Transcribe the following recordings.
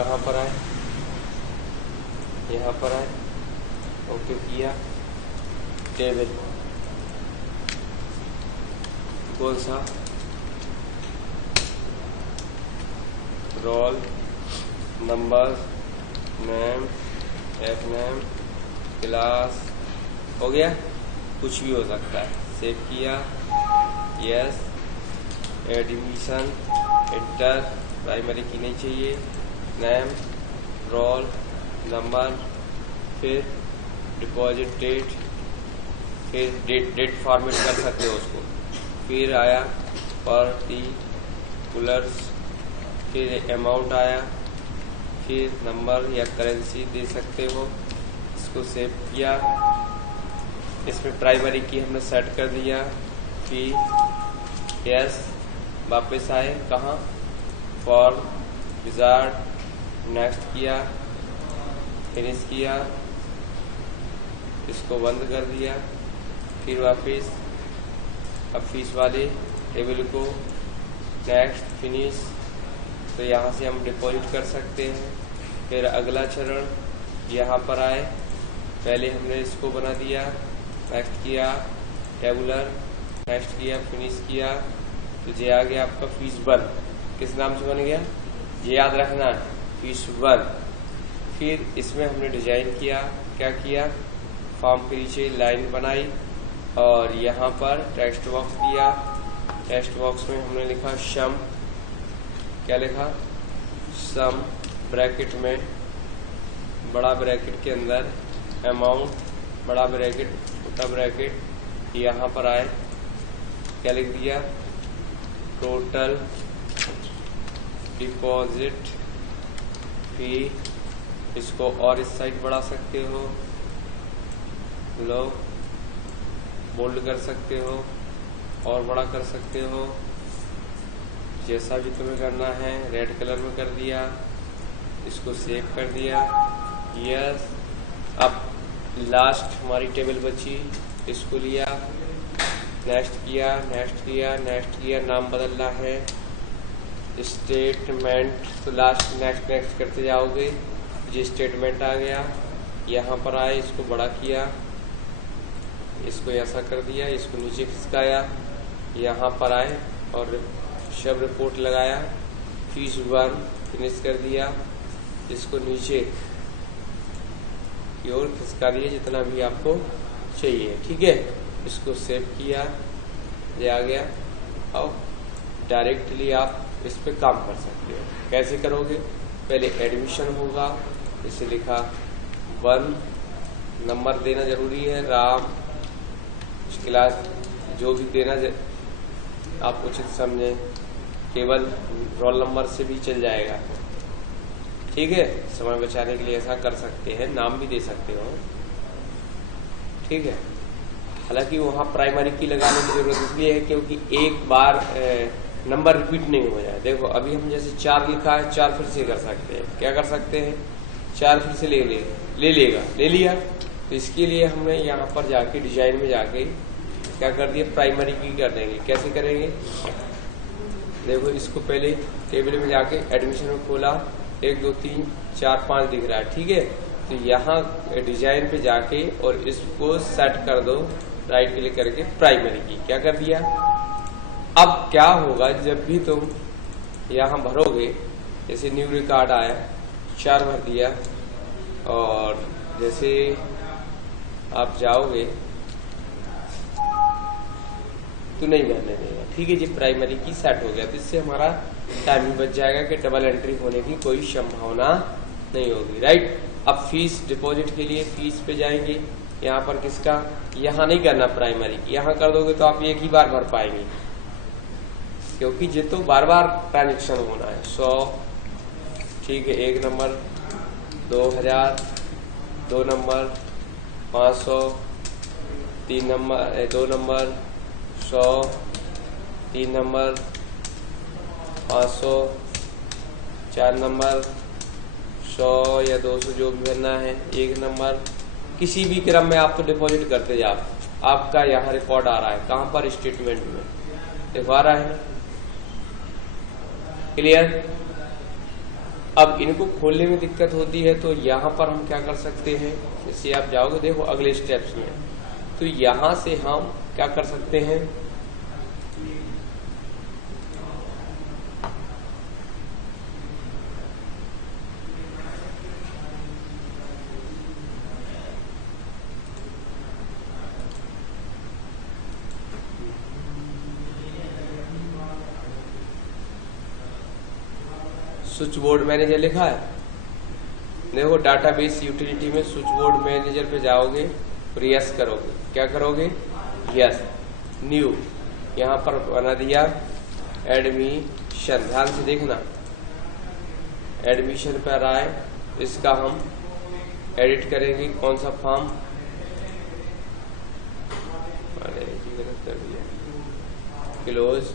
कहाँ पर आए, यहाँ पर आए, ओके किया। टेबल कौन सा, roll number, name, F name, class, हो गया। कुछ भी हो सकता है। सेव किया, यस, एडमिशन, इंटर, प्राइमरी की नहीं चाहिए, नेम, रोल नंबर, फिर डिपॉजिट डेट, फिर डेट फॉर्मेट कर सकते हो उसको, फिर आया पर्टिकुलर्स, फिर अमाउंट आया, फिर नंबर या करेंसी दे सकते हो। इसको सेव किया, इसमें प्राइमरी की हमने सेट कर दिया, फिर यस, वापस आए कहाँ, फॉर्म विजार्ड, नेक्स्ट किया, फिनिश किया, इसको बंद कर दिया, फिर वापस अब फीस वाले टेबल को नेक्स्ट, फिनिश। तो यहाँ से हम डिपॉजिट कर सकते हैं। फिर अगला चरण यहाँ पर आए, पहले हमने इसको बना दिया, नेक्स्ट किया, टेबुलर, नेक्स्ट किया, फिनिश किया, तो ये आ गया आपका फीस 1। किस नाम से बन गया, ये याद रखना है, फीस 1। फिर इसमें हमने डिजाइन किया, क्या किया, फॉर्म के नीचे लाइन बनाई और यहाँ पर टेक्स्ट बॉक्स दिया। टेक्स्ट बॉक्स में हमने लिखा सम, क्या लिखा, सम, ब्रैकेट में, बड़ा ब्रैकेट के अंदर अमाउंट, बड़ा ब्रैकेट, छोटा ब्रैकेट, यहाँ पर आए, क्या लिख दिया, टोटल डिपॉजिट फी। इसको और इस साइड बढ़ा सकते हो, लो, बोल्ड कर सकते हो और बड़ा कर सकते हो, जैसा भी तुम्हें करना है। रेड कलर में कर दिया, इसको सेव कर दिया, यस। अब लास्ट हमारी टेबल बची, इसको लिया, नेक्स्ट किया, नेक्स्ट किया, नेक्स्ट किया, नाम बदलना है, स्टेटमेंट, तो लास्ट नेक्स्ट नेक्स्ट करते जाओगे। ये स्टेटमेंट आ गया, यहाँ पर आए, इसको बड़ा किया, इसको ऐसा कर दिया, इसको नीचे खिसकाया, यहाँ पर आए और सब रिपोर्ट लगाया, फीस 1 फिनिश कर दिया, इसको नीचे की ओर खिसका दिया जितना भी आपको चाहिए, ठीक है। इसको सेव किया, ये आ गया। और डायरेक्टली आप इस पे काम कर सकते हो। कैसे करोगे, पहले एडमिशन होगा, इसे लिखा 1, नंबर देना जरूरी है, राम, क्लास जो भी देना आप उचित समझें, केवल रोल नंबर से भी चल जाएगा, ठीक है। समय बचाने के लिए ऐसा कर सकते हैं, नाम भी दे सकते हो, ठीक है। हालांकि वहाँ प्राइमरी की लगाने की जरूरत इसलिए है क्योंकि एक बार नंबर रिपीट नहीं हो जाए। देखो अभी हम जैसे 4 लिखा है, 4 फिर से कर सकते हैं, क्या कर सकते हैं, 4 फिर से ले लिया। तो इसके लिए हमने यहाँ पर जाके डिजाइन में जाके क्या कर दिया, प्राइमरी की कर देंगे। कैसे करेंगे, देखो इसको पहले टेबल में जाके एडमिशन में खोला, 1 2 3 4 5 दिख रहा है, ठीक है। तो यहाँ डिजाइन पे जाके और इसको सेट कर दो, राइट क्लिक करके प्राइमरी की, क्या कर दिया। अब क्या होगा, जब भी तुम यहाँ भरोगे, जैसे न्यू रिकॉर्ड आया, 4 भर दिया, और जैसे आप जाओगे तो नहीं भरने देगा, ठीक है जी। प्राइमरी की सेट हो गया, तो इससे हमारा टाइम भी बच जाएगा कि डबल एंट्री होने की कोई संभावना नहीं होगी, राइट। अब फीस डिपॉजिट के लिए फीस पे जाएंगे, यहाँ पर किसका, यहाँ नहीं करना प्राइमरी की, यहाँ कर दोगे तो आप एक ही बार भर पाएंगे, क्योंकि ये तो बार बार ट्रांजेक्शन होना है। 100, ठीक है, 1 number, 2000, 2 number, 500, 3 number, 2 number, 100, 3 number, 500, 4 number, 100 या 200 जो भी भरना है, 1 नंबर, किसी भी क्रम में आप तो डिपॉजिट करते जाओ। आपका यहाँ रिकॉर्ड आ रहा है, कहाँ पर, स्टेटमेंट में देखो आ रहा है, क्लियर। अब इनको खोलने में दिक्कत होती है तो यहाँ पर हम क्या कर सकते हैं, जैसे आप जाओगे देखो अगले स्टेप्स में, तो यहाँ से हम क्या कर सकते हैं, स्विच बोर्ड मैनेजर लिखा है, देखो डाटाबेस यूटिलिटी में स्विच बोर्ड मैनेजर पे जाओगे और यस करोगे, क्या करोगे, यस, न्यू, यहाँ पर बना दिया एडमिशन, ध्यान से देखना, एडमिशन पर आए, इसका हम एडिट करेंगे, कौन सा फॉर्म, अरे गलत कर दिया, क्लोज,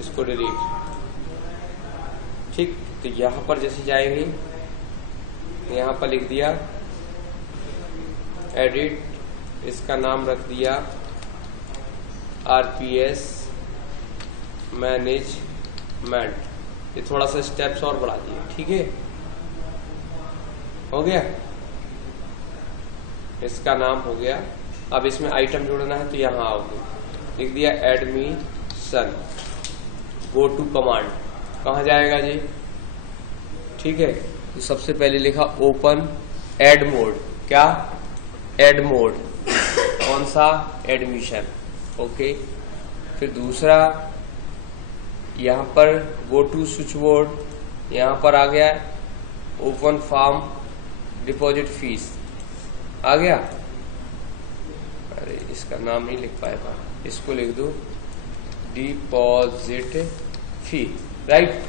इसको डिलीट, ठीक। तो यहाँ पर जैसे जाएंगे, यहाँ पर लिख दिया एडिट, इसका नाम रख दिया आरपीएस मैनेजमेंट, ये थोड़ा सा स्टेप्स और बढ़ा दिए, ठीक है, हो गया, इसका नाम हो गया। अब इसमें आइटम जोड़ना है तो यहाँ आओगे, लिख दिया एडमिशन, गो टू कमांड, कहाँ जाएगा जी, ठीक है। तो सबसे पहले लिखा ओपन एड मोड, क्या, एड मोड, कौन सा, एडमिशन, ओके। फिर दूसरा यहाँ पर गो टू स्विच बोर्ड, यहाँ पर आ गया ओपन फॉर्म डिपॉजिट फीस, आ गया, अरे इसका नाम नहीं लिख पाया था, इसको लिख दो डिपॉजिट फी, राइट।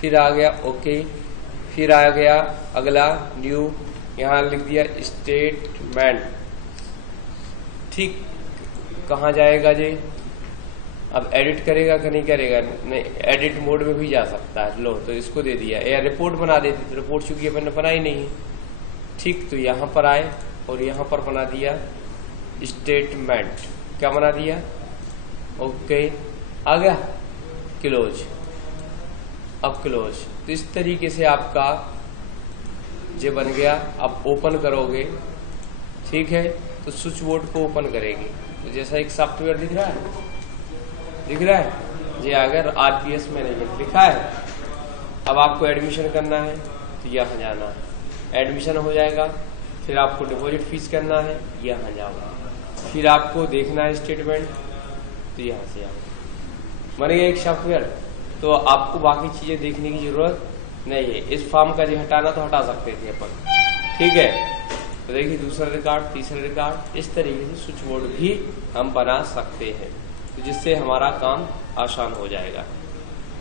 फिर आ गया ओके, फिर आ गया अगला न्यू, यहाँ लिख दिया स्टेटमेंट, ठीक। कहाँ जाएगा जी, अब एडिट करेगा कि नहीं करेगा, नहीं, एडिट मोड में भी जा सकता है, लो तो इसको दे दिया, या रिपोर्ट बना देती, तो रिपोर्ट चूंकि अपन ने बनाई नहीं, ठीक। तो यहाँ पर आए और यहाँ पर बना दिया स्टेटमेंट, क्या बना दिया, ओके, आ गया, क्लोज, अब क्लोज। तो इस तरीके से आपका ये बन गया। अब ओपन करोगे, ठीक है, तो स्विच बोर्ड को ओपन करेंगे, तो जैसा एक सॉफ्टवेयर दिख रहा है, दिख रहा है, ये आ गया आरपीएस मैनेजमेंट लिखा है। अब आपको एडमिशन करना है तो यहाँ जाना है, एडमिशन हो जाएगा। फिर आपको डिपॉजिट फीस करना है, यहाँ जाओगे। फिर आपको देखना है स्टेटमेंट, तो यहाँ से आओगे, बन गया एक सॉफ्टवेयर। तो आपको बाकी चीजें देखने की जरूरत नहीं है। इस फॉर्म का जो हटाना तो हटा सकते थे अपन, ठीक है। तो देखिए दूसरा रिकॉर्ड, तीसरा रिकॉर्ड, इस तरीके से स्विच बोर्ड भी हम बना सकते हैं, तो जिससे हमारा काम आसान हो जाएगा।